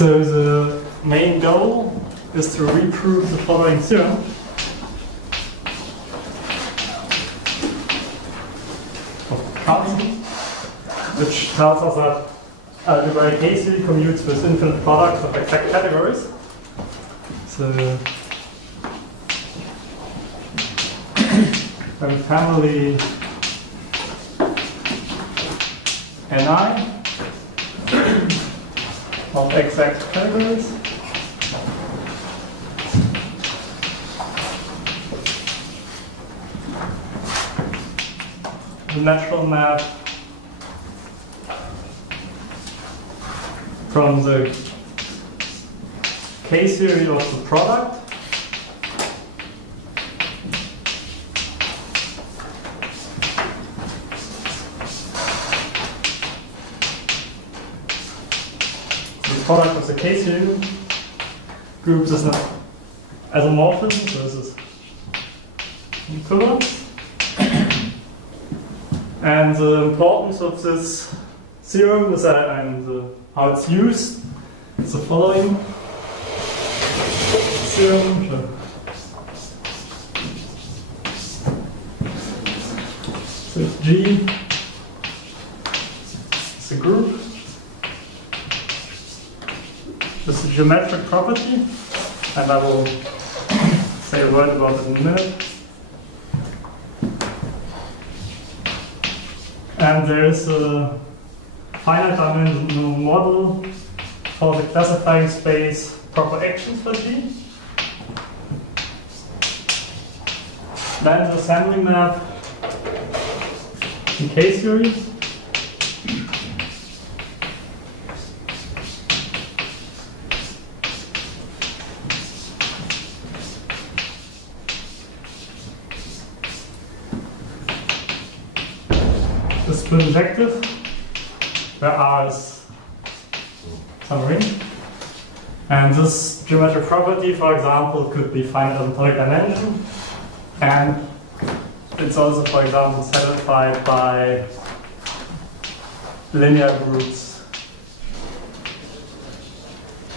So the main goal is to reprove the following theorem. Of Carlson, which tells us that algebraic K-series commutes with infinite products of exact categories. So then family Ni of exact categories. The natural map from the K-series of the product product of the K-series groups is an isomorphism, so this is equivalence. And the importance of this theorem is that, and how it's used is the following theorem. So G is a group. This is a geometric property, and I will say a word about it in a minute. And there is a finite dimensional model for the classifying space proper actions for G. Then the assembly map in K-series. Projective, where R is some ring. And this geometric property, for example, could be finite asymptotic dimension. And it's also, for example, satisfied by linear groups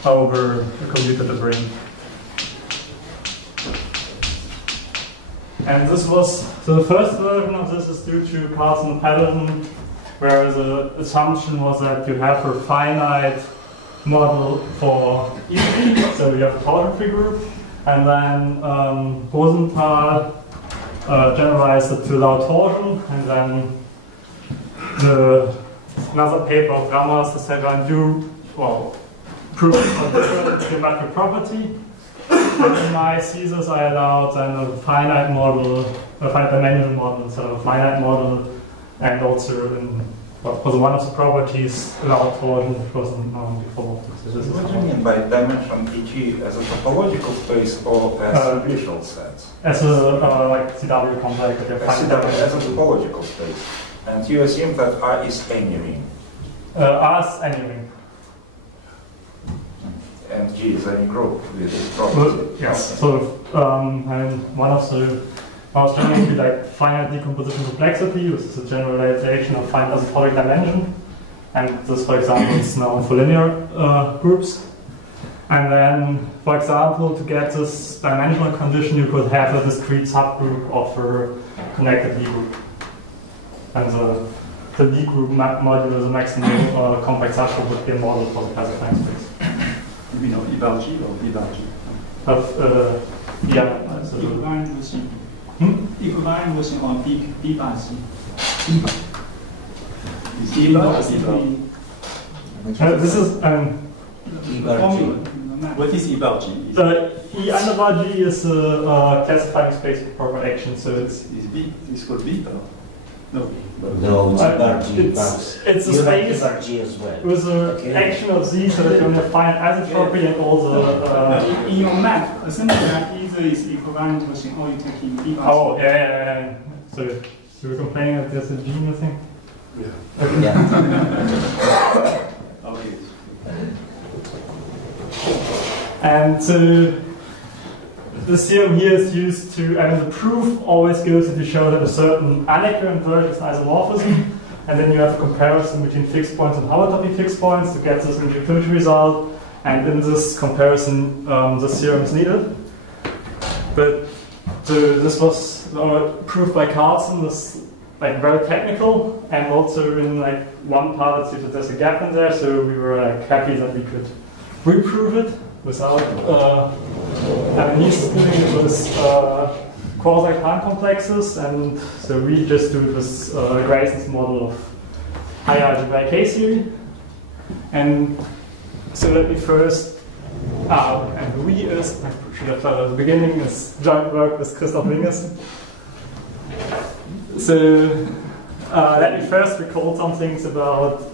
over a commutative ring. And this was, so the first version of this is due to Carlson pattern, where the assumption was that you have a finite model for each, so you have a torsion-free group, and then Rosenthal generalized it to allow torsion, and then another paper of Ramas, etc., do, well, proof of the geometric property. And in my thesis, I allowed then a finite model, a finite dimensional model instead of a finite model, and also was one of the properties allowed torsion, which wasn't known before. So what do you mean by dimension, e.g., as a topological space or as visual sets? As a like CW complex. As a topological space, and you assume that R is any ring. R is any ring. And G is any group with this property. Yes. So and one of the most generally like finite decomposition complexity, which is a generalization of finite asymptotic dimension, and this, for example, is known for linear groups. And then, for example, to get this dimensional condition, you could have a discrete subgroup of a connected D group, and the D group module is a maximal complex subgroup would be a model for the classifying space. You know, E bar G or D bar G? Yeah. Equivalent version. Equivalent version of D bar G. D bar G. This is E bar G. What is E bar G? E under bar G is a classifying space for proper action, so it's called beta. No. No, it's bar G. It's a space bar G as well. with the action of Z, so that you only find isotropy and all the. In your map, assuming that either is equivalent version or you take in B bar G. Oh, yeah. So you were complaining that there's a G missing? Yeah. Okay. And this theorem here is used to, and the proof always goes to show that a certain unequivalent version is an isomorphism, and then you have a comparison between fixed points and homotopy fixed points to get this utility result. And in this comparison, this theorem is needed. But this was proved by Carlson, was like very technical, and also in like one part it seems that there's a gap in there, so we were like happy that we could reprove it without having needs doing it with quasi-time complexes, and so we just do it with Grayson's model of higher algebraic K-theory. And so let me first, and we is, I should have thought at the beginning, is joint work with Christoph Winges. So let me first recall some things about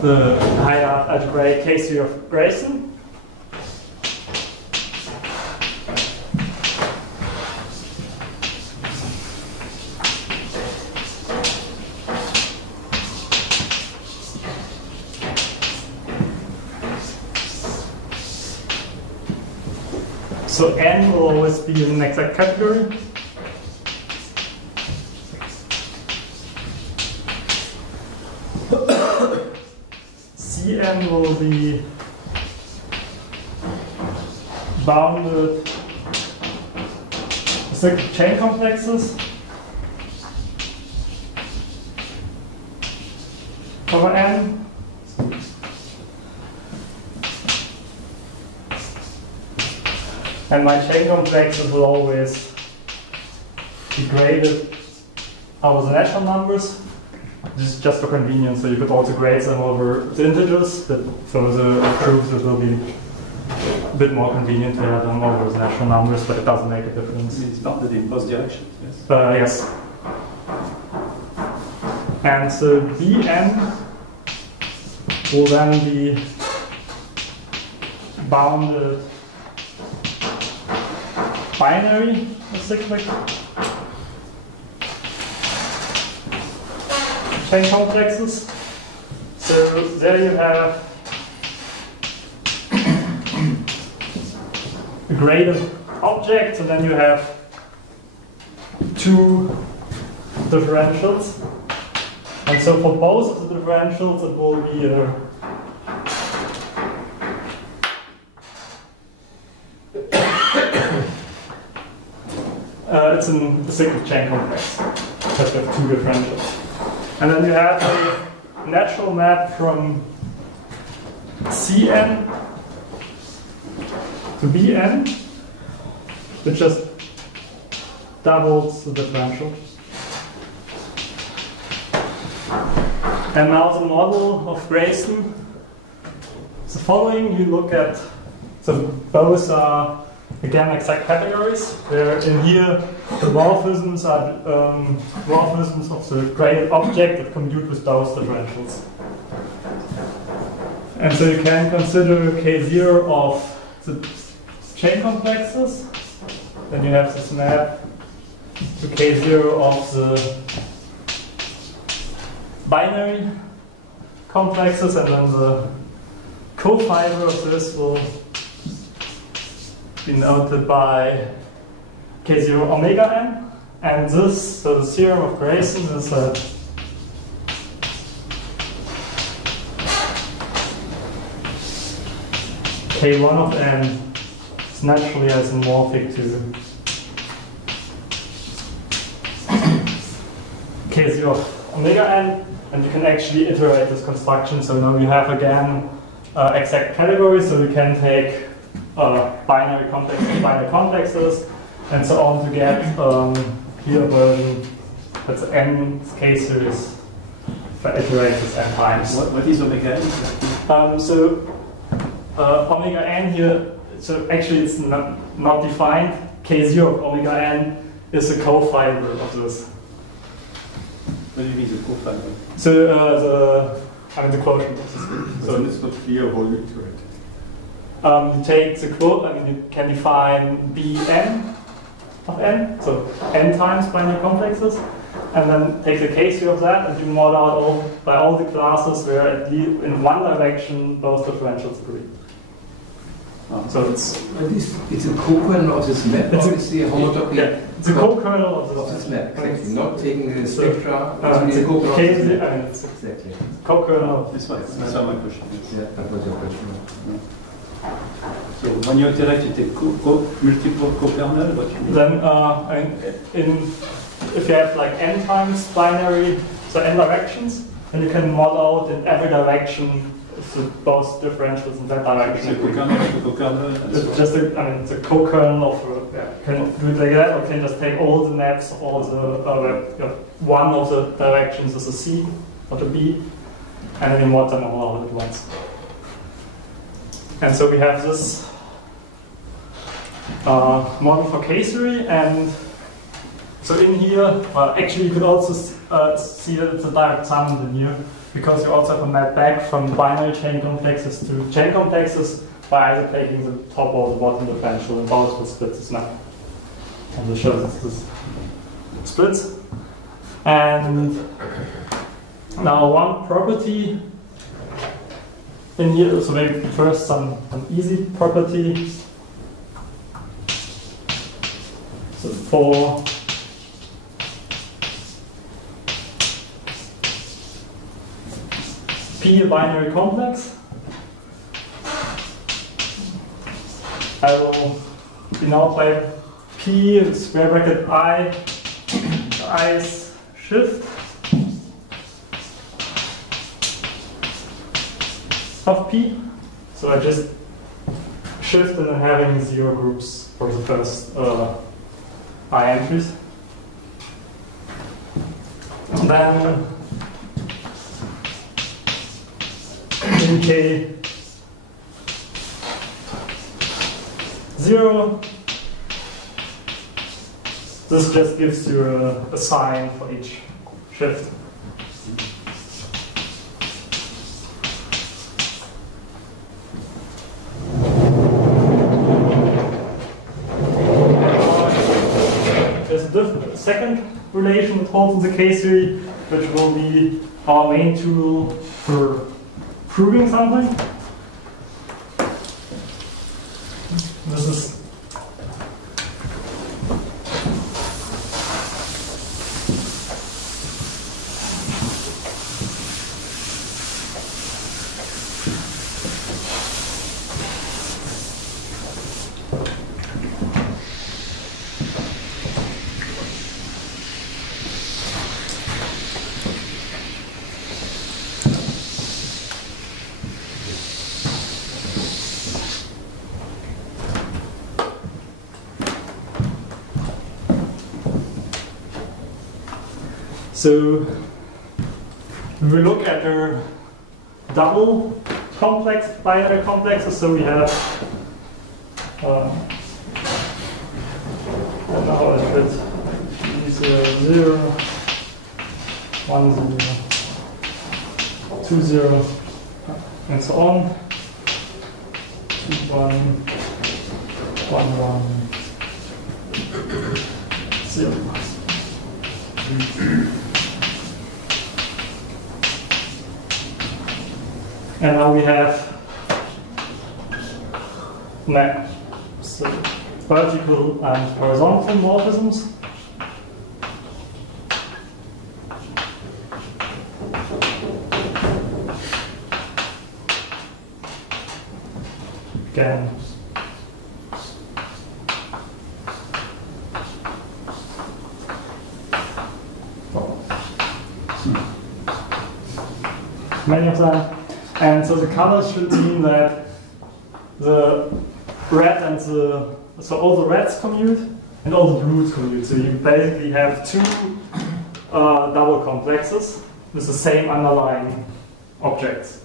the higher algebraic K-theory of Grayson. So n will always be in an exact category. Cn will be bounded acyclic chain complexes over n. And my chain complexes will always be graded over the natural numbers. This is just for convenience, so you could also grade them over the integers, but for the proofs it will be a bit more convenient to have them over the natural numbers, but it doesn't make a difference. It's bounded in both directions, yes? Yes. And so Bn will then be bounded binary acyclic chain complexes. So there you have a graded object, and then you have two differentials. And so for both of the differentials it will be a it's an acyclic chain complex because we have two differentials. And then you have a natural map from Cn to Bn, which just doubles the differential. And now the model of Grayson is the following. You look at, so both are again exact categories, where in here the morphisms are morphisms of the graded object that commute with those differentials. And so you can consider K0 of the chain complexes, then you have this map to K0 of the binary complexes, and then the cofiber of this will be noted by K0 omega n. And this, so the theorem of Grayson is that K1 of n is naturally isomorphic to K0 of omega n, and you can actually iterate this construction. So now you have again exact categories, so you can take binary complexes, and so on to get here a version that's n case series for iterators n times. What is omega n? So omega n here, so actually it's not defined. K0 of omega n is a cofiber of this. What do you mean the cofiber? So the quotient of this. So it's not clear how you iterate. You take the quote, you can define Bn of n, so n times binary complexes, and then take the case of that and you mod out by all the classes where at least in one direction both differentials agree. So it's It's a co-kernel of this map, It's or a- is the homotopy it's a co-kernel of of this this map? Exactly. It's- Not taking the so- spectra, it's it's a a co-kernel of this KZ, map. it's a Exactly. co-kernel of This one, that's my question. Yes. Yeah, that was your question. So when you interact with a multiple co-kernel, what you mean? Then, if you have like n times binary, so n directions, then you can model out in every direction so both differentials in that It's direction. a co-kernel of a co-kernel. and It's so on. just it's a co-kernel of, can do it like that, or can just take all the maps, all the, one of the directions is a C or a B, and then you mod them all at once. And so we have this model for K-theory, and so in here, actually you could also see that it's a direct sum in here, because you also have a map back from binary chain complexes to chain complexes by either taking the top or the bottom differential, and both will split this map. And this shows this splits. And now one property in here, so maybe first some easy property. So for P a binary complex, I will now play P square bracket i's shift of P. So I just shift and then having 0 groups for the first I entries. And then in K 0, this just gives you a sign for each shift. There's a second relation that holds in the K-theory, which will be our main tool for proving something. This is so when we look at the double complex, binary complexes, so we have I don't know how it's written. 0, 1, 0, 2, 0, and so on. 2, 1, 1, 1, 0. And now we have maps, so vertical and horizontal morphisms. Again, many of them. And so the colors should mean that the red and so all the reds commute and all the blues commute. So you basically have two double complexes with the same underlying objects.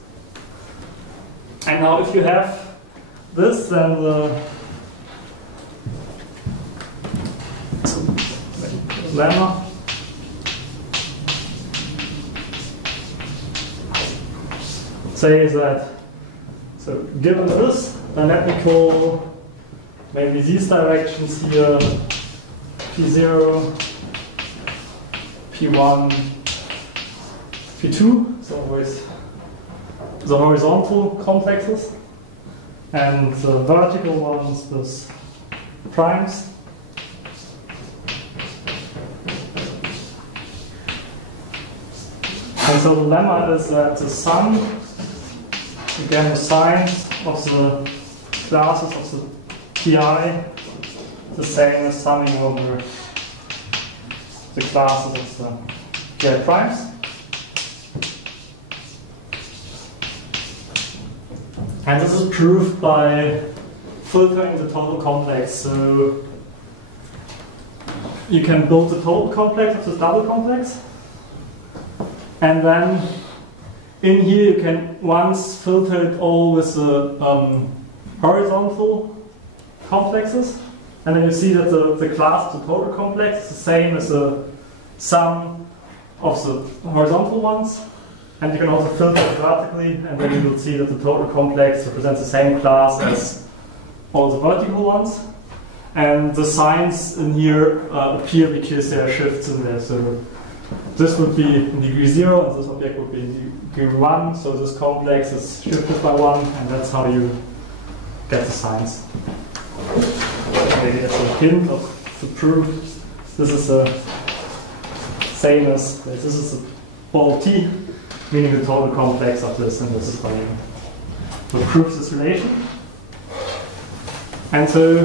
And now if you have this, then the lemma says that, so given this, then let me call maybe these directions here P0, P1, P2, so always the horizontal complexes. and the vertical ones with primes. And so the lemma is that the sum, again the signs of the classes of the Pi, the same as summing over the classes of the Pi primes. And this is proved by filtering the total complex. So you can build the total complex of this double complex, and then in here you can once filter it all with the horizontal complexes, and then you see that the class of the total complex is the same as the sum of the horizontal ones. And you can also filter it vertically, and then you will see that the total complex represents the same class as all the vertical ones. And the signs in here appear because there are shifts in there. So this would be in degree 0, and this object would be in degree 1. So this complex is shifted by 1, and that's how you get the signs. Maybe as a hint of the proof, this is the same as this is the ball T, meaning the total complex of this, and this is how you will prove this relation. And so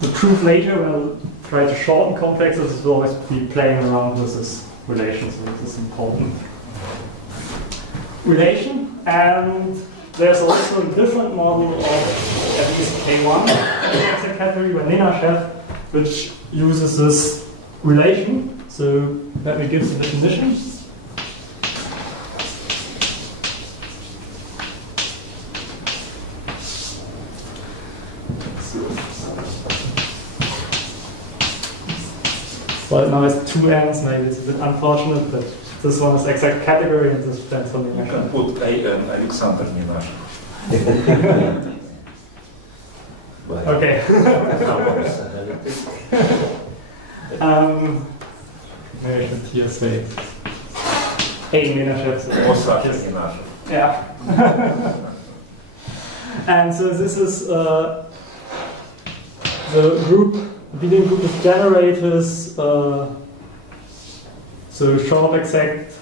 the proof later, when we'll try to shorten complexes, will always be playing around with this relation, so this is important relation. And there's also a different model of at least K1 exact category by Nenashev, which uses this relation. So let me give the definition. Well, now it's two ends, maybe it's a bit unfortunate, but this one is exact category and this stands for You can put Alexander Nenashev. Okay. Maybe I should here say A Nenashev. Or such Nenashev. Yeah. And so this is the group, the Boolean group of generators, so short exact,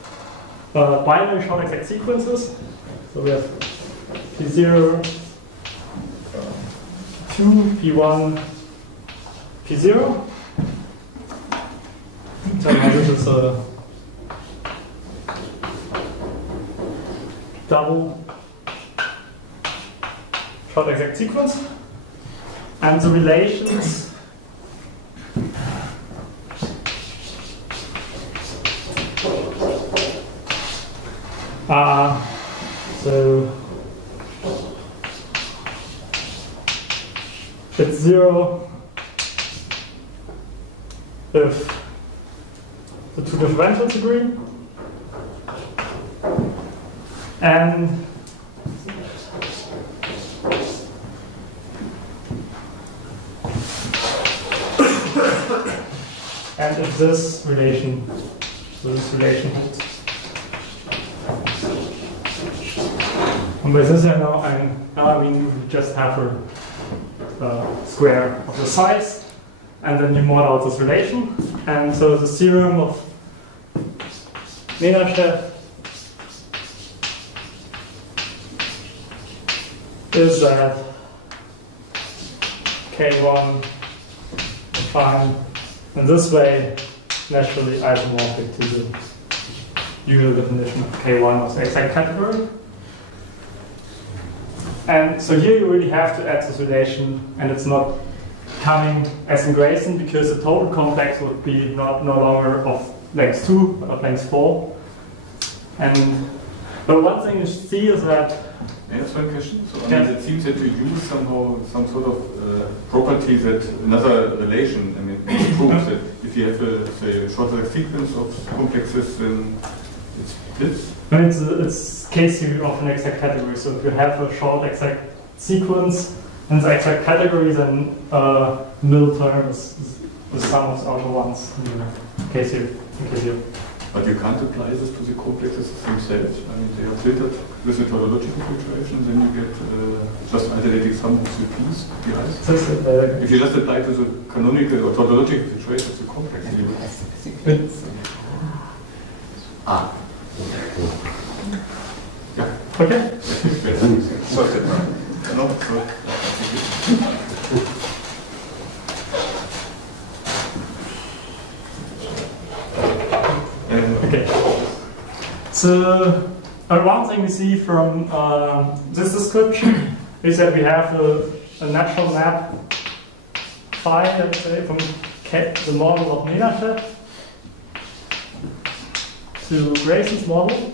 binary short exact sequences. So we have P0, 2, P1, P0. So now this is a double short exact sequence, and the relations are so it's 0 if the two differentials agree, and if this relation holds. And by this I mean we just have a square of the size, and then you model out this relation. And so the theorem of Nenashev is that K1 define in this way naturally isomorphic to the usual definition of K1 of the exact category. And so here you really have to add this relation, and it's not coming as in Grayson, because the total complex would be no longer of length 2, but of length 4. But one thing you see is that... I have one question. So it seems that you use somehow some sort of property that another relation, proves that if you have a short sequence of complexes, then it splits. It's case theory of an exact category. So if you have a short exact sequence and the exact category, then middle term is the sum of the outer ones in case you. But you can't apply this to the complexes themselves. I mean, they are filtered with a tautological filtration, then you get just alternating sum of the p's, the if you just apply to the canonical or tautological filtration of the complex, you will. Yeah. Okay. Sorry. No, Okay. So, one thing we see from this description is that we have a natural map phi, let's say, from the model of Nenashev to Grayson's model.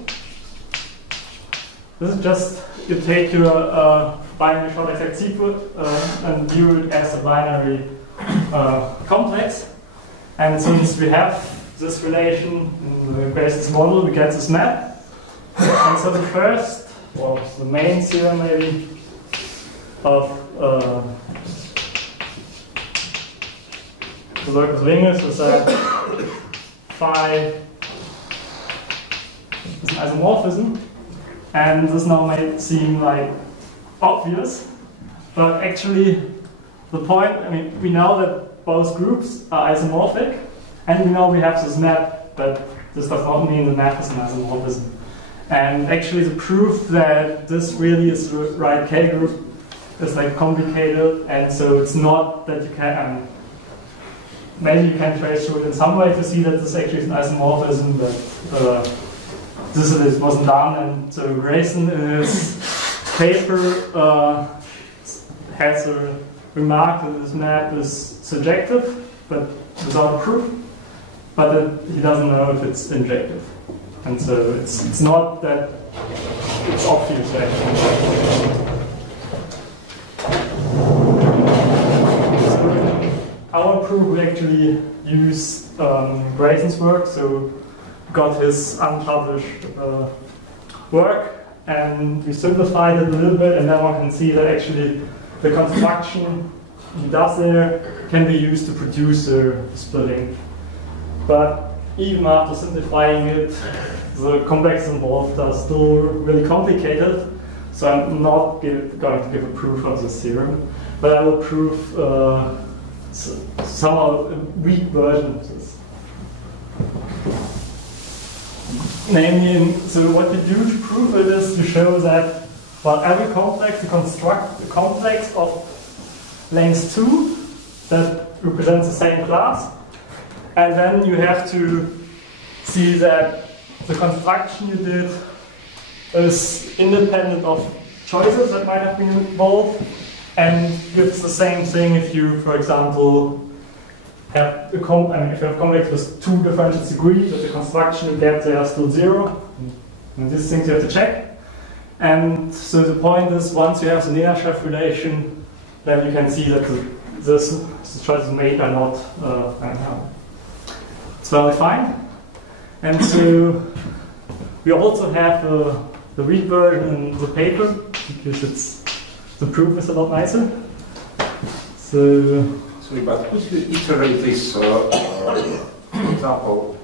This is just, you take your binary short exact sequence and view it as a binary complex. And since we have this relation in the Grayson's model, we get this map. And so the first, or the main theorem maybe, of the work of Winges is that phi is an isomorphism. And this now may seem like obvious, but actually the point, I mean, we know that both groups are isomorphic, and we know we have this map, but this does not mean the map is an isomorphism. And actually the proof that this really is the right K group is like complicated, and so it's not that you can, maybe you can trace through it in some way to see that this actually is an isomorphism, but this wasn't done, and so Grayson in his paper has a remark that this map is surjective, but without proof, but that he doesn't know if it's injective. And so it's not that it's obvious actually. So our proof we actually use Grayson's work, so got his unpublished work, and we simplified it a little bit, and then one can see that actually the construction he does there can be used to produce a splitting. But even after simplifying it, the complexes involved are still really complicated, so I'm not going to give a proof of this theorem, but I will prove somehow a weak version of this. Namely, so what you do to prove it is to show that for every complex, you construct a complex of length 2 that represents the same class, and then you have to see that the construction you did is independent of choices that might have been involved, and gives the same thing if you, for example, have if you have complex with 2 differential degrees, that the construction you get there are still 0. And these things you have to check. And so the point is, once you have the Nenashev relation, then you can see that the choices made are not it's well defined. And so we also have the weak version in the paper, because the proof is a lot nicer. So. But could you iterate this? For example,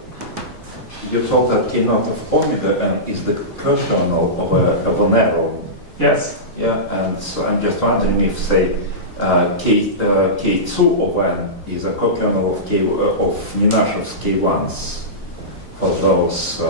you told that K naught of omega n is the kernel of an arrow. Yes. Yeah, and so I'm just wondering if, say, K2 of n is a co-kernel of Nenashev's K1s for those.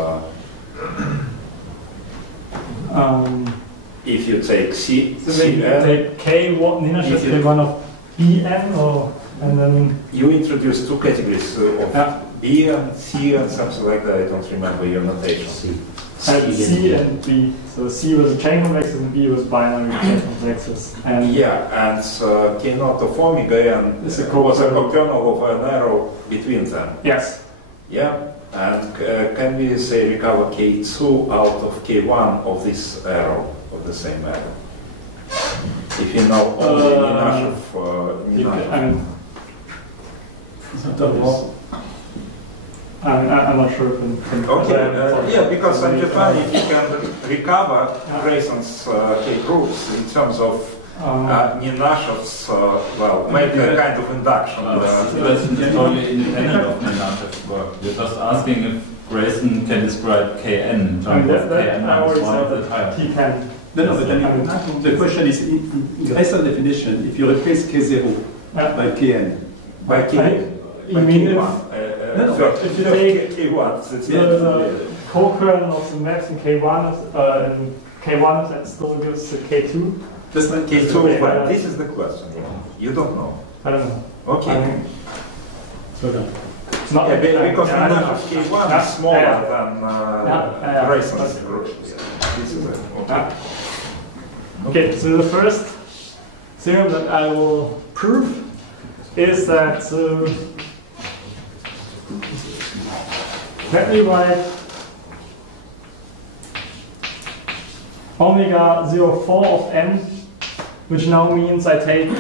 If you take C, so you take K1, Nenashev's K1 of Bn, or and then you introduce 2 categories of B and C and something like that. I don't remember your notation. C and B. So C was a chain complex and B was binary chain complexes. And yeah, and K naught of omega n was a co-kernel of an arrow between them. Yes. Yeah, and can we say recover K2 out of K1 of this arrow, of the same arrow? If you know only Nenashev. I'm not sure if okay, yeah, because I'm just wondering if you can recover Grayson's K groups in terms of Nenashev's, well, make a kind of induction. That's totally independent of Nenashev's work. You're just asking Grayson can describe Kn in terms of Kn minus 1 of the time. He can. No, but I mean, the question is, in Grayson definition, if you replace K0 by Kn, By K, You mean if if you take K1, it's the co-kernel of the maps in K1 that still gives the K2? that's not K2, but this is the question. You don't know. I don't know. Okay. It's not Because I don't know. K1 is smaller Yeah. than Grayson's approach. This is it. Okay. Okay, so the first theorem that I will prove is that, let me write omega 04 of n, which now means I take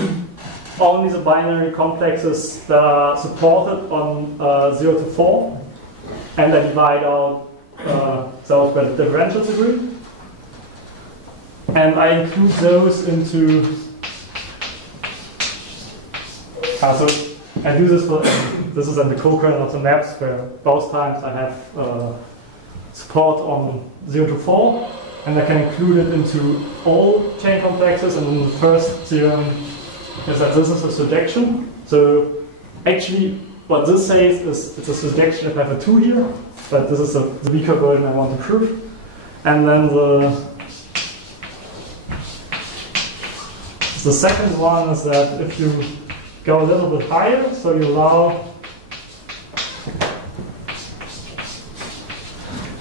only the binary complexes that are supported on 0 to 4, and I divide out those where the differentials agree. And I include those into. So I do this for. This is in the co-kernel of the maps where both times I have support on 0 to 4, and I can include it into all chain complexes. And then the first theorem is that this is a surjection. So actually, what this says is it's a surjection if I have a 2 here, but this is the weaker version I want to prove. And then the second one is that if you go a little bit higher, so you allow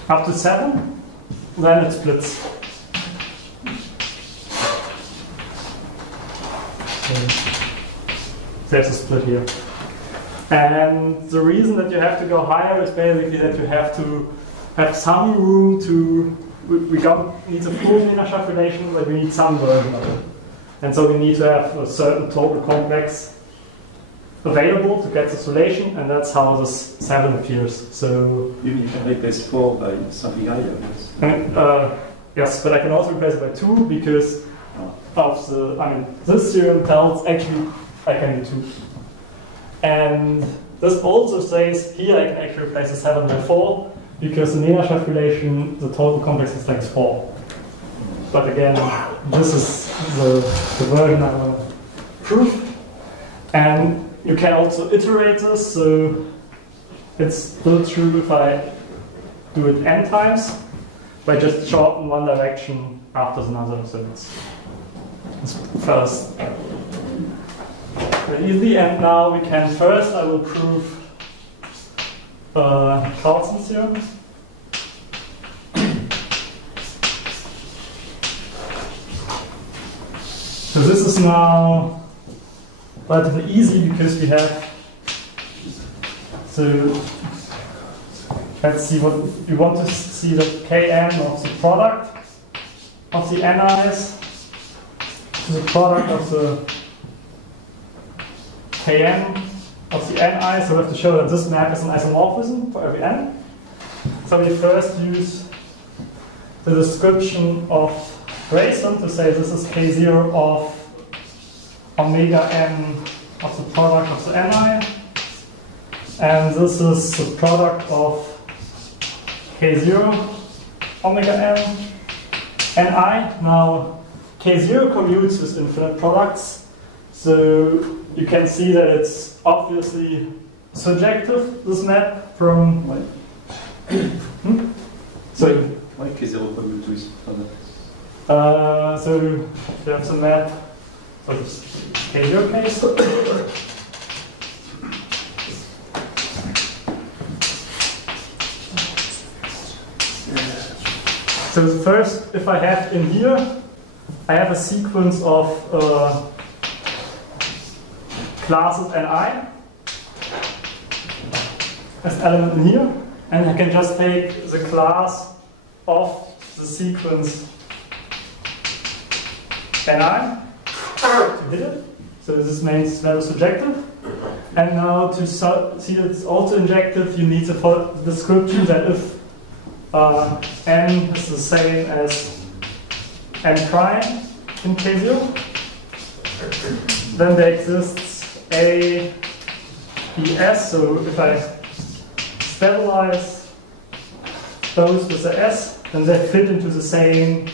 up to 7, then it splits. So there's a split here. And the reason that you have to go higher is basically that you have to have some room to, we don't need a full Nenashev relation, but we need some version of it. And so we need to have a certain total complex available to get this relation, and that's how this 7 appears. So you can replace 4 by something higher. Yes. Yes, but I can also replace it by 2 because of the, this theorem tells actually I can do 2. And this also says here I can actually replace the 7 by 4 because the Nenashev relation, the total complex is length 4. But again, this is the version I want to prove. And you can also iterate this, so it's still true if I do it n times, by just shorten one direction after another. So it's first very easy. And now we can first, I will prove Carlson's theorem. So this is now relatively easy because we have, so let's see what we want to see, the Kn of the product of the ni's to the product of the Kn of the ni, so we have to show that this map is an isomorphism for every n. So we first use the description of Grayson to say this is K0 of omega n of the product of the ni, and this is the product of K0 omega n ni. Now K0 commutes with infinite products, so you can see that it's obviously surjective, this map from so why K0 commutes with products? So you have the map of K0 case. So first, if I have in here, I have a sequence of classes ni as element in here, and I can just take the class of the sequence ni. Did it? So this means very surjective. And now to see that it's also injective, you need the description that if n is the same as n prime in K0, then there exists a ES. So if I stabilize those with the S, then they fit into the same,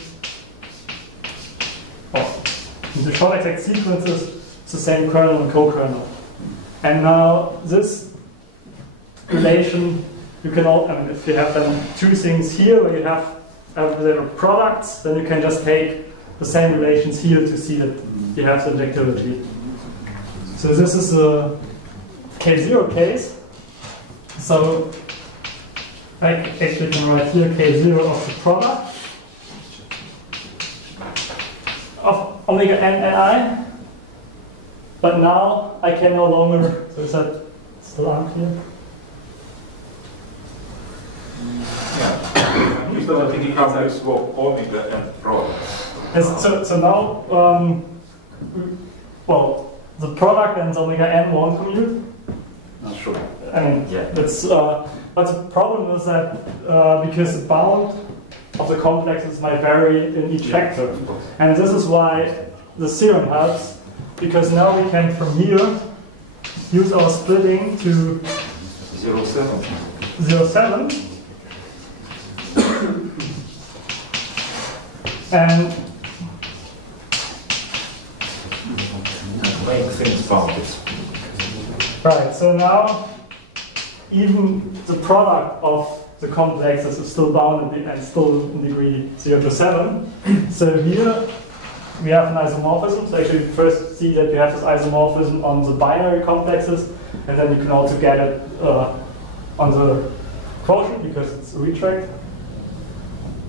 in the short exact sequences, it's the same kernel and co-kernel. And now this relation, you can all, I mean, if you have then two things here where you have their products, then you can just take the same relations here to see that you have the injectivity. So this is a K0 case. So I actually can write here K0 of the product of omega n and I. But now I can no longer, so is that still unclear? Yeah. You have this swap omega and products. Yes, so now, well, the product and omega n won't commute. Sure. I mean, Yeah. that's, but the problem is that because the bound of the complexes might vary in each vector. And this is why the theorem helps, because now we can from here use our splitting to 0,7. 0,7. And make things bounded. right, so now even the product of the complexes is still bounded and still in degree 0 to 7. So here we have an isomorphism. So actually first see that you have this isomorphism on the binary complexes, and then you can also get it on the quotient because it's a retract.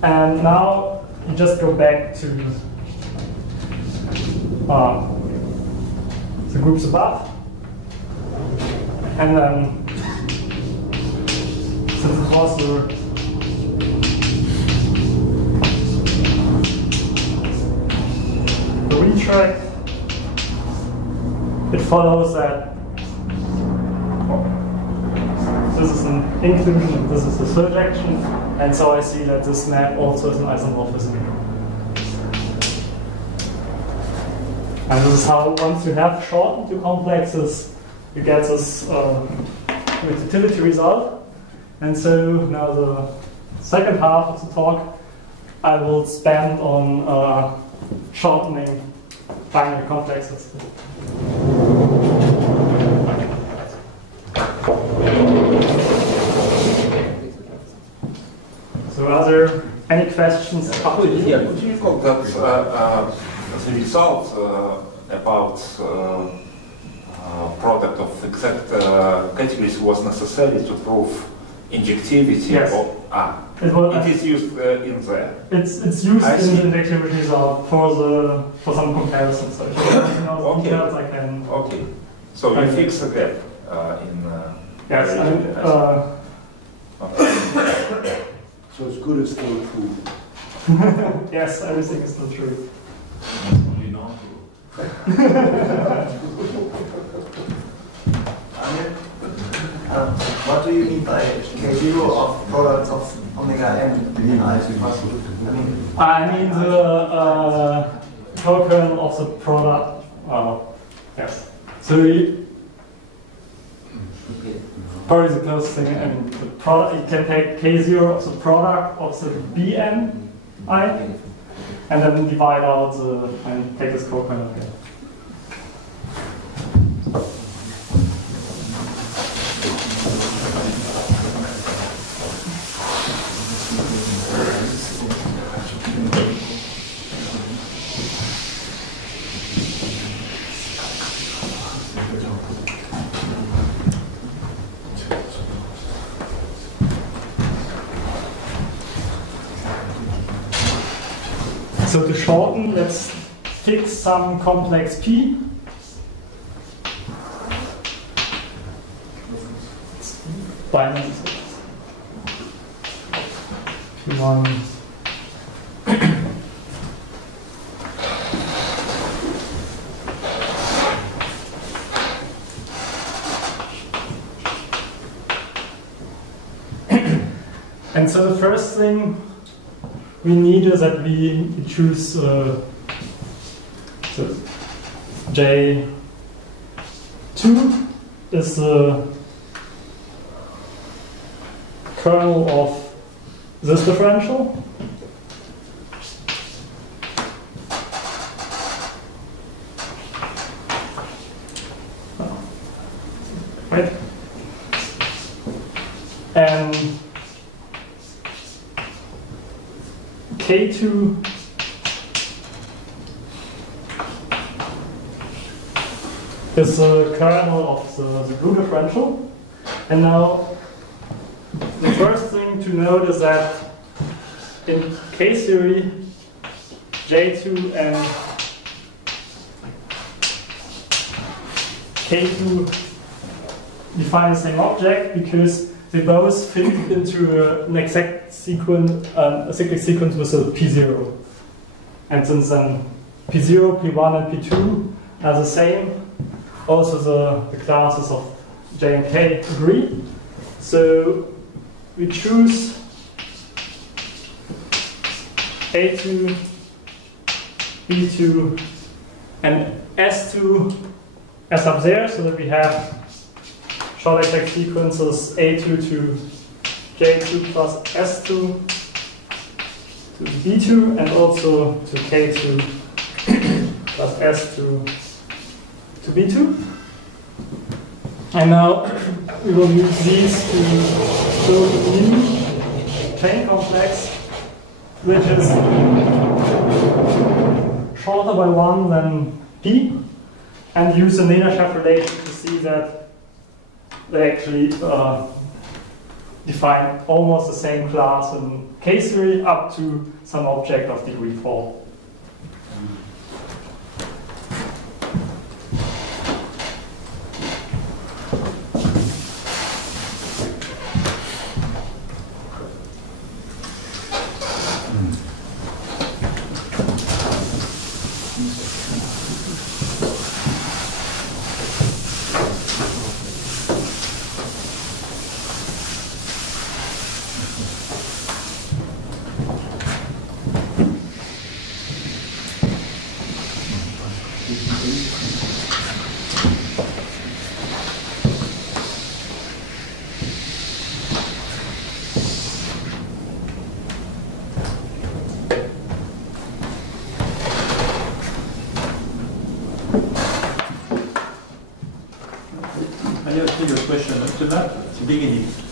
And now you just go back to the groups above, and then since it was the retract, it follows that this is an inclusion and this is a surjection, and so I see that this map also is an isomorphism. And this is how, once you have shortened your complexes, you get this commutativity result. And so now the second half of the talk I will spend on shortening binary complexes. So are there any questions? Yeah, would you call that the result about product of exact categories was necessary to prove injectivity? Yes. It is used in there. It's used in the injectivity result for some comparisons. So if you want to know the details, I can. Okay. So you fix the gap in. Yes. Okay. So it's good, it's still true. Yes, everything is still true. Only not true. What do you mean by K0 of products of omega n in I? I mean the co-kernel of the product. Yes. So probably the closest thing. I mean, the product. You can take K0 of the product of the Bn I, and then divide out and take this co-kernel again. So to shorten, let's fix some complex P. Binary P1. And so the first thing we need is that we choose so J2 is the kernel of this differential. Right. And K2 is the kernel of the blue differential. And now the first thing to note is that in K-theory, J2 and K2 define the same object because they both fit into an exact sequence, a cyclic sequence with a P0. And since then P0, P1, and P2 are the same, also the classes of J and K agree. So we choose A2, B2, and S2 as up there, so that we have short exact sequences A2 to J2 plus S2 to B2, and also to K2 plus S2 to B2. And now we will use these to show the new chain complex, which is shorter by 1 than P, and use the Nenashev relation to see that they actually define almost the same class in K-theory up to some object of degree 4.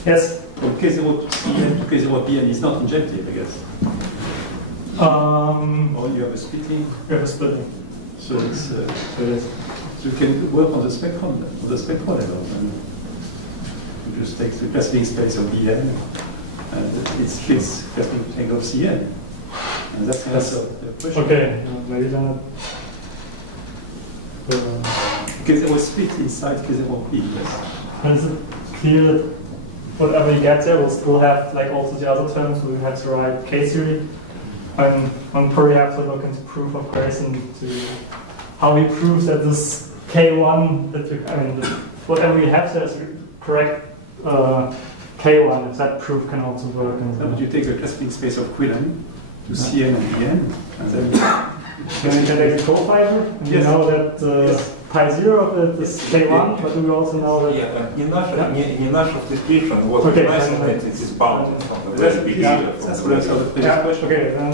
Yes. From K0 to Cn to K0 Pn is not injective, I guess. Or you have a splitting. You have a splitting. So it's so you can work on the spectrum level. And you just take the clustering space of Bn and it splits clustering angle of Cn. And that's the question. Okay. Maybe then. K0 split inside K0P. Yes. And is it clear that whatever you get there will still have like also the other terms where you have to write K-theory? And one probably have to look into proof of Grayson to how he proves that this K1 that whatever you have there is correct K1, if that proof can also work. But you take the clustering space of Quillen to Cn and Bn, and then you can take a cofiber, and you know that pi 0 is K1, but we also know that... Nenashev description was isolated, it is bounded from the very beginning. That's what I saw the previous question. Okay, then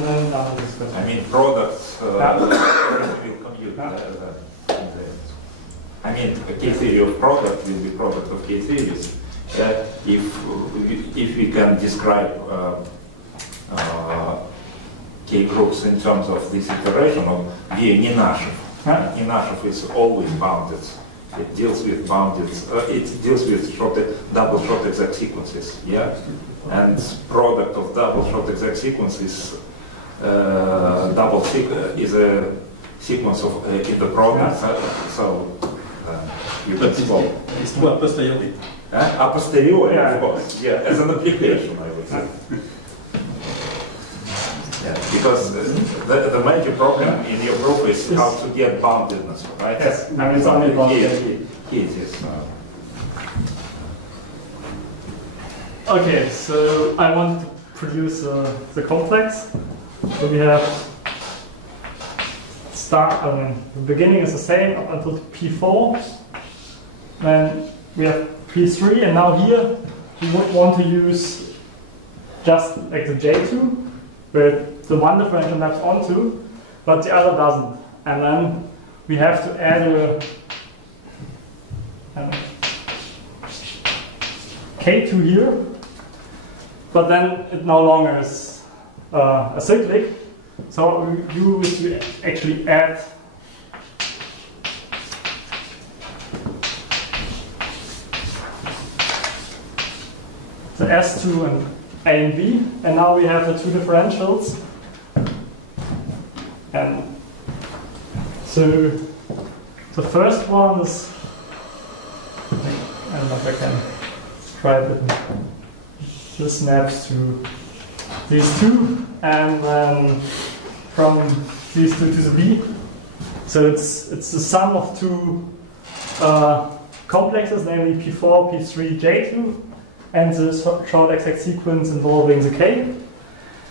this question. I mean, products will commute. I mean, a K-theory of product will be product of K-theories. If we can describe K-groups in terms of this iteration of via Nenashev, Nenashev is always bounded. It deals with bounded. It deals with double short exact sequences. Yeah, and product of double short exact sequences is a sequence of in the product. So you can swap. It's more a posteriori. A posteriori, of course. Yeah, as an application, I would say. Yeah, because the major problem in your proof is how to get boundedness, right? Yes, and it's only bounded. Yes. Okay, so I want to produce the complex. So we have the beginning is the same up until P4. Then we have P3, and now here we would want to use just like the J2, where the one differential maps onto, but the other doesn't. And then we have to add a K2 here, but then it no longer is acyclic. So what we do is we actually add the S2 and A and B, and now we have the two differentials. And so the first one is, I don't know if I can try it. This maps to these two, and then from these two to the B. So it's the sum of two complexes, namely P4, P3, J2, and the short exact sequence involving the K.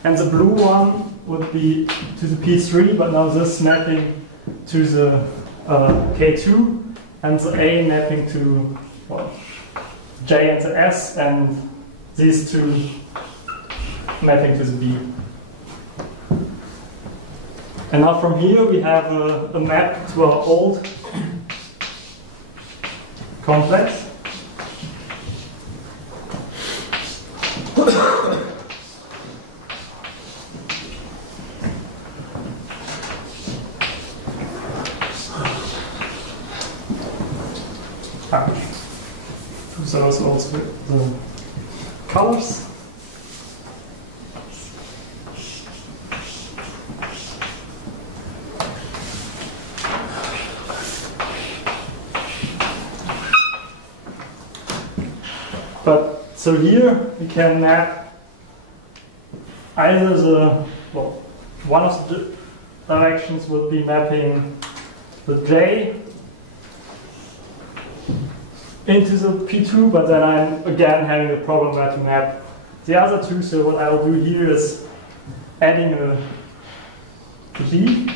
And the blue one would be to the P3, but now this mapping to the K2, and the A mapping to J and the S, and these two mapping to the B. And now from here we have a map to our old complex. So those also the colors. But so here we can map either the, well, one of the directions would be mapping the J into the P2, but then I'm again having a problem where to map the other two. So what I will do here is adding a B.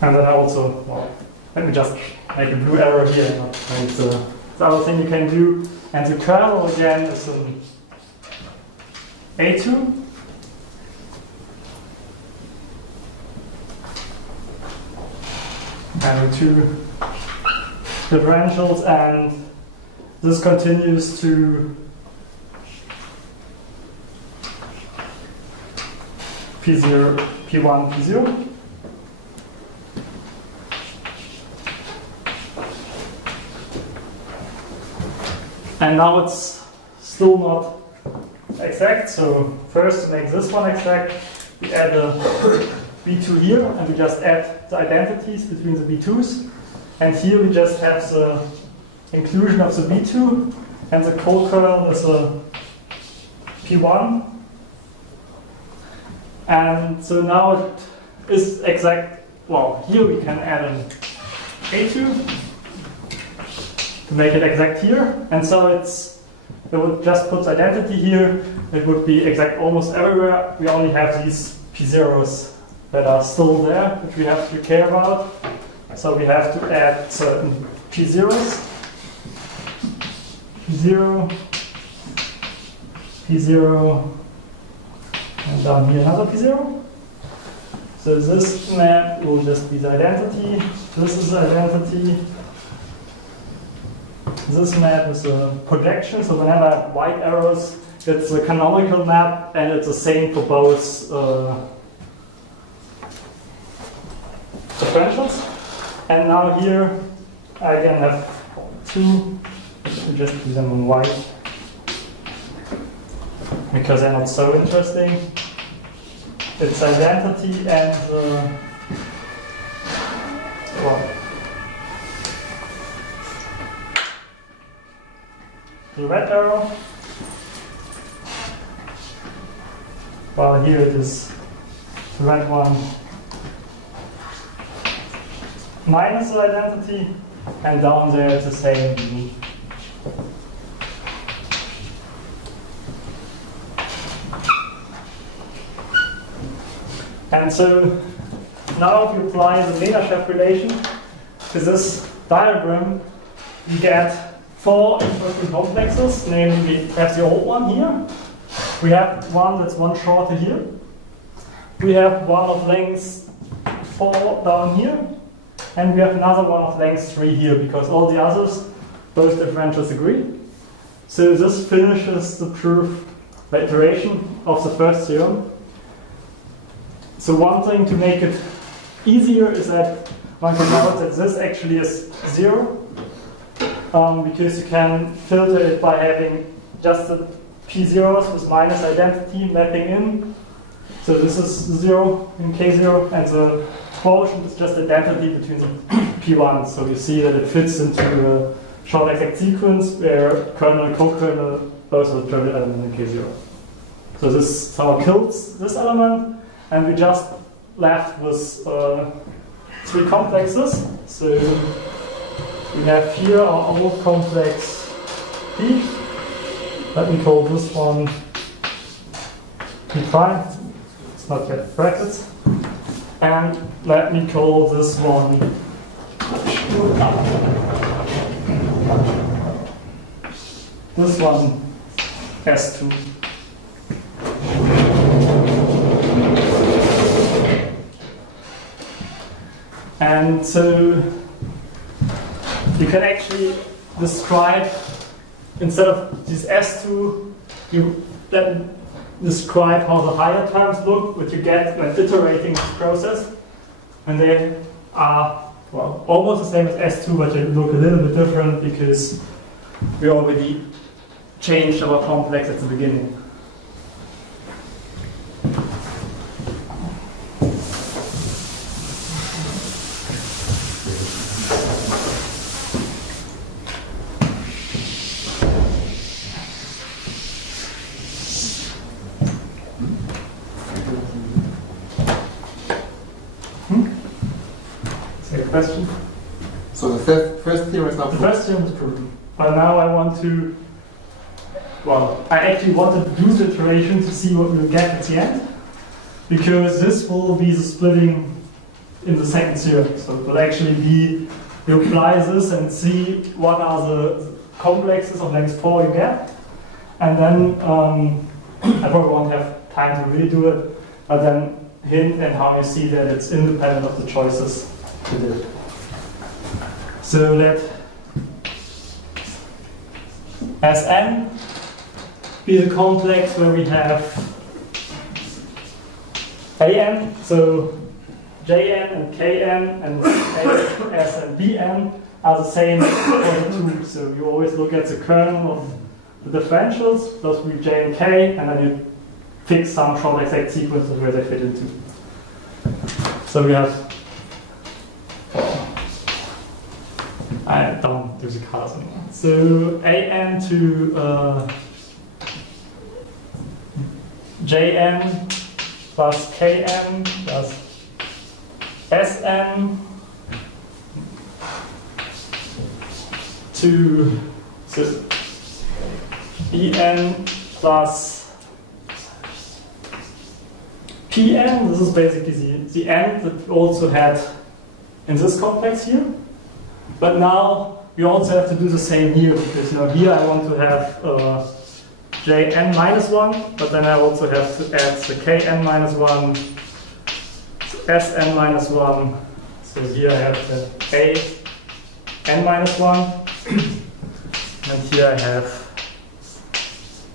And then I also, well, let me just make a blue arrow here. And the other thing you can do. And the kernel again is an A2. And two differentials, and this continues to P0, P1, P0. And now it's still not exact, so first to make this one exact, we add a B2 here, and we just add the identities between the B2s. And here we just have the inclusion of the B2, and the co-kernel is a P1. And so now it is exact, well, here we can add an A2 to make it exact here. And so it would just put the identity here. It would be exact almost everywhere. We only have these P0s that are still there, which we have to care about. So we have to add certain P0s. P0, P0, and down here another P0. So this map will just be the identity. This is the identity. This map is a projection, so whenever I have white arrows, it's a canonical map, and it's the same for both differentials. And now here I again have two, so just do them on white, because they're not so interesting. It's identity and well, the red arrow, while here it is the red one minus the identity, and down there it's the same. And so now if you apply the Nenashev relation to this diagram, we get 4 interesting complexes, namely we have the old one here, we have one that's one shorter here, we have one of length 4 down here, and we have another one of length 3 here, because all the others, both differentials agree. So this finishes the proof by iteration of the first theorem. So one thing to make it easier is that one can note that this actually is 0, because you can filter it by having just the p0s with minus identity mapping in. So this is 0 in k0, and the quotient is just identity between the p1s. So you see that it fits into a short exact sequence where kernel and co-kernel both are the trivial element in k0. So this somehow kills this element, and we just left with 3 complexes. So we have here our old complex P. Let me call this one P prime. It's not yet brackets. And let me call this one S2. And so you can actually describe, instead of this S2, you then describe how the higher terms look, what you get when iterating this process. And they are, well, almost the same as S2, but they look a little bit different because we already changed our complex at the beginning. Question? So the first theorem is not proven. The first theorem is proven. But now I want to, well, I actually want to do the iteration to see what we'll get at the end. Because this will be the splitting in the second theorem. So it will actually be, you apply this and see what are the complexes of length 4 you get. And then, I probably won't have time to really do it, but then hint at how you see that it's independent of the choices. So let Sn be the complex where we have An, so Jn and Kn and S and Bn are the same for the 2. So you always look at the kernel of the differentials, those will be J and K, and then you fix some short exact sequences where they fit into. So we have, I don't do the colors anymore. So An to Jn plus Kn plus Sn to En plus Pn. This is basically the end that we also had in this complex here. But now we also have to do the same here, because here I want to have Jn minus 1, but then I also have to add the Kn minus 1, Sn minus 1. So here I have the An minus 1, and here I have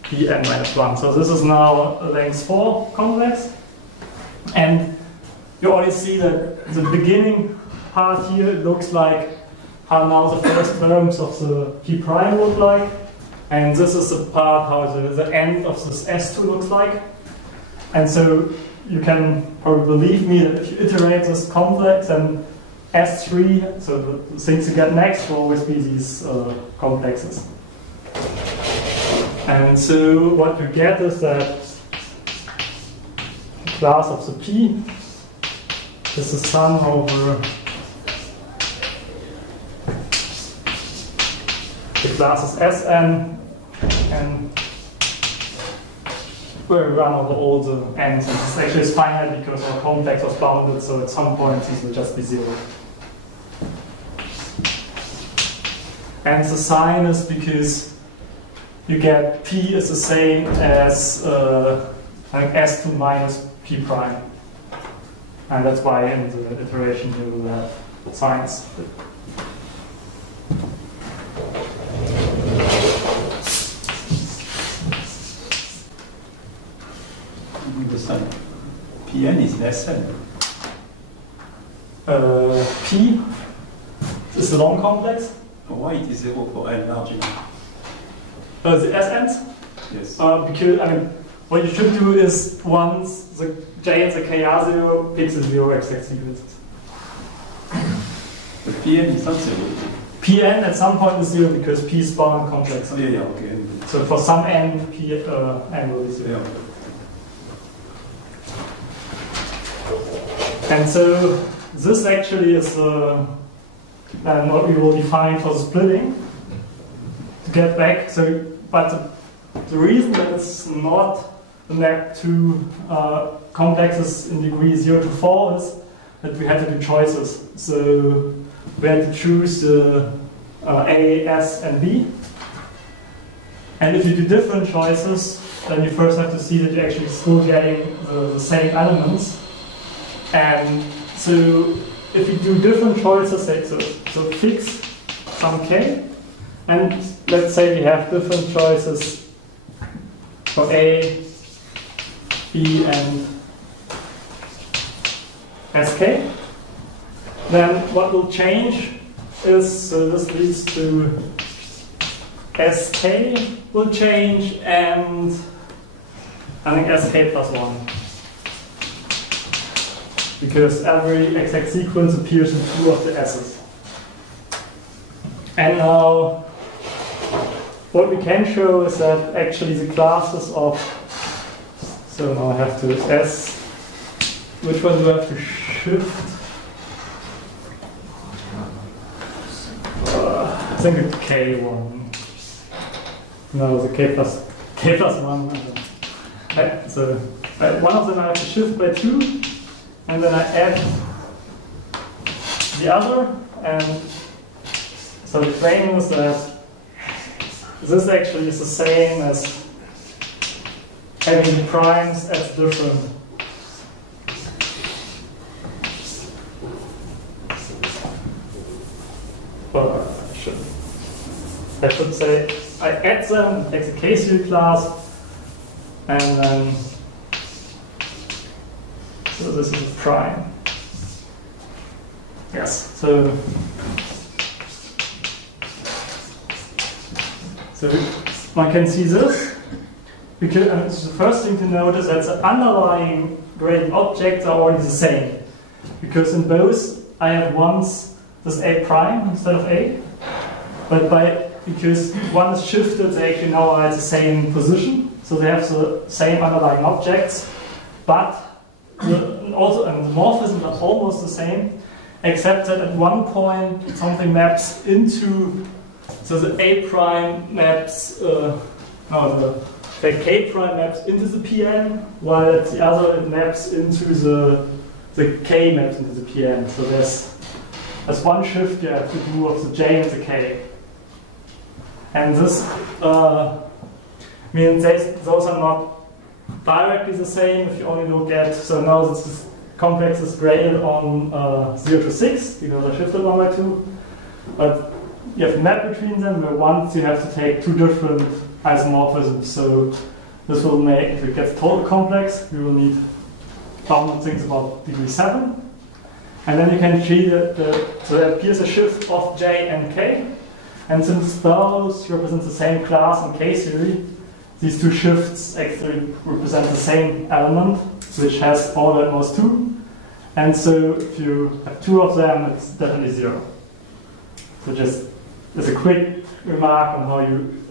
Bn minus 1. So this is now a length 4 complex. And you already see that the beginning part here looks like how now the first terms of the P prime look like. And this is the part how the end of this S2 looks like. And so you can probably believe me that if you iterate this complex, then S3, so the things you get next will always be these complexes. And so what you get is that the class of the P is the sum over the classes Sn, and where we run over all the n's. This actually is finite because our complex was bounded, so at some point these will just be 0. And the sign is because you get P is the same as like S2 minus P prime. And that's why in the iteration you will have signs. Understand. Pn is less than. P is the long complex. Why it is 0 for n large enough? The S ends? Yes. Because, I mean, what you should do is once the J and the K are 0, pick the 0 exact sequences. But Pn is not 0. Pn at some point is 0 because P is bound complex. Oh, yeah, okay. So for some n, n will be 0. Yeah. And so this actually is what we will define for the splitting to get back. So, but the reason that it's not a map to complexes in degree 0 to 4 is that we had to do choices. So we had to choose A, S, and B. And if you do different choices, then you first have to see that you're actually still getting the same elements. And so if you do different choices, so fix some K, and let's say we have different choices for A, B, and Sk, then what will change is, so this leads to Sk will change, and I think Sk plus 1. Because every exact sequence appears in 2 of the S's. And now, what we can show is that actually the classes of, so now I have to S, which one do I have to shift? I think it's K1. No, the K plus 1. So one of them I have to shift by 2. And then I add the other, and so the claim is that this actually is the same as having the primes as different. Well, I should say I add them, takes a K-series class, and then so this is a prime. Yes. So one can see this because the first thing to notice that the underlying gradient objects are already the same. Because in both I have once this A prime instead of A, but because one is shifted, they actually now are at the same position, so they have the same underlying objects, but also, and the morphisms are almost the same, except that at one point something maps into, so the A prime maps, the K prime maps into the Pn, while at the other it maps into the K maps into the Pn. So there's one shift you have to do of the J and the K. And this means those are not directly the same if you only look at, so now this complex is graded on 0 to 6 because I shifted 1 by 2, but you have a map between them where once you have to take 2 different isomorphisms. So this will make, if it gets total complex, we will need bounded things about degree 7, and then you can see that so there appears a shift of J and K, and since those represent the same class in K series, these 2 shifts actually represent the same element, which has order at most 2. And so if you have 2 of them, it's definitely 0. So just as a quick remark on how you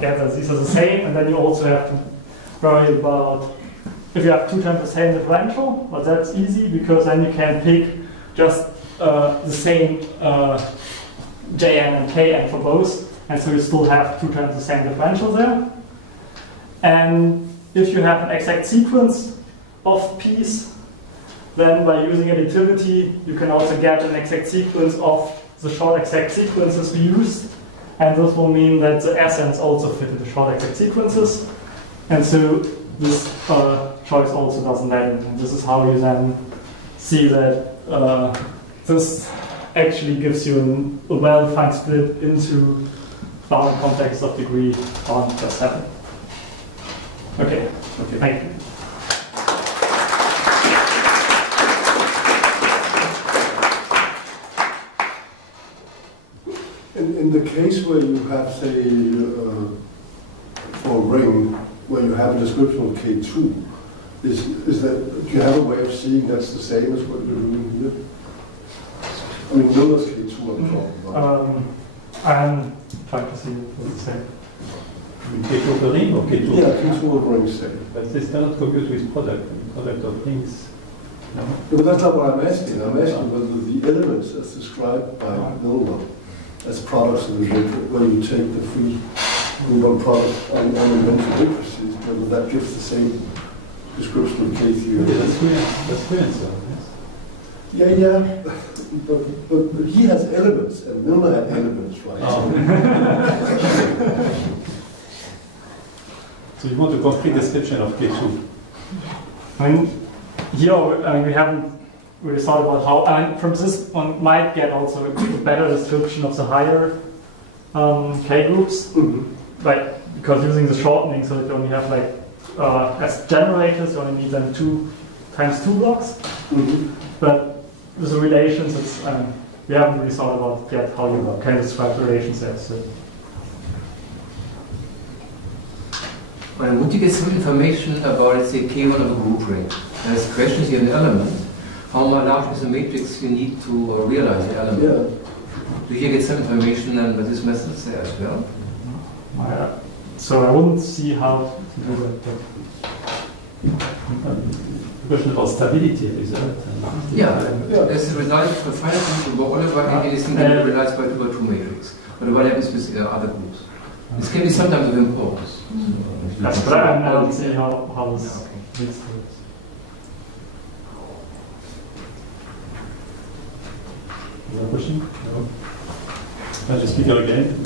get that these are the same, and then you also have to worry about if you have 2 times the same differential, but that's easy because then you can pick just the same Jn and Kn for both, and so you still have 2 times the same differential there. And if you have an exact sequence of P's, then by using additivity, you can also get an exact sequence of the short exact sequences we used. And this will mean that the ascents also fit into short exact sequences. And so this choice also doesn't matter. And this is how you then see that this actually gives you a well-defined split into bound contexts of degree 1 plus 7. Okay, thank you. In the case where you have, say, for a ring, where you have a description of K2, is that, do you have a way of seeing that's the same as what you're doing here? I mean, Miller's K2 I'm talking about. I'm trying to see what it's saying. K2 of the ring or K2? Yeah, K2 of rings, say. But this cannot compute with product of rings. No? But that's not what I'm asking. I'm asking whether the elements as described by Milner as products of the grid, where you take the free Riemann product on inventory matrices, whether that gives the same description of K3. Yeah, that's clear, so yes. Yeah, but he has elements, and Milner had elements, right? Oh. So you want a complete description of K2? I mean, here we haven't really thought about how, and from this one might get also a better description of the higher K groups, like, because using the shortening, so that you only have like, as generators, you only need then 2 times 2 blocks. But with the relations, it's, we haven't really thought about yet how you can describe the relation sets. So. Well, would you get some information about, let's say, K1 of a group ring? There's questions here in the element. How large is the matrix you need to realize the element? Yeah. Do you get some information then with this method there as well? So I wouldn't see how to do that. The question about stability is that? Yeah. As a result of the finite group over Oliver, anything can be realized by 2 by 2 matrix. But what happens with other groups? This can be sometimes of importance. But I don't see how this leads to it. Another question? No. Can I just speak again?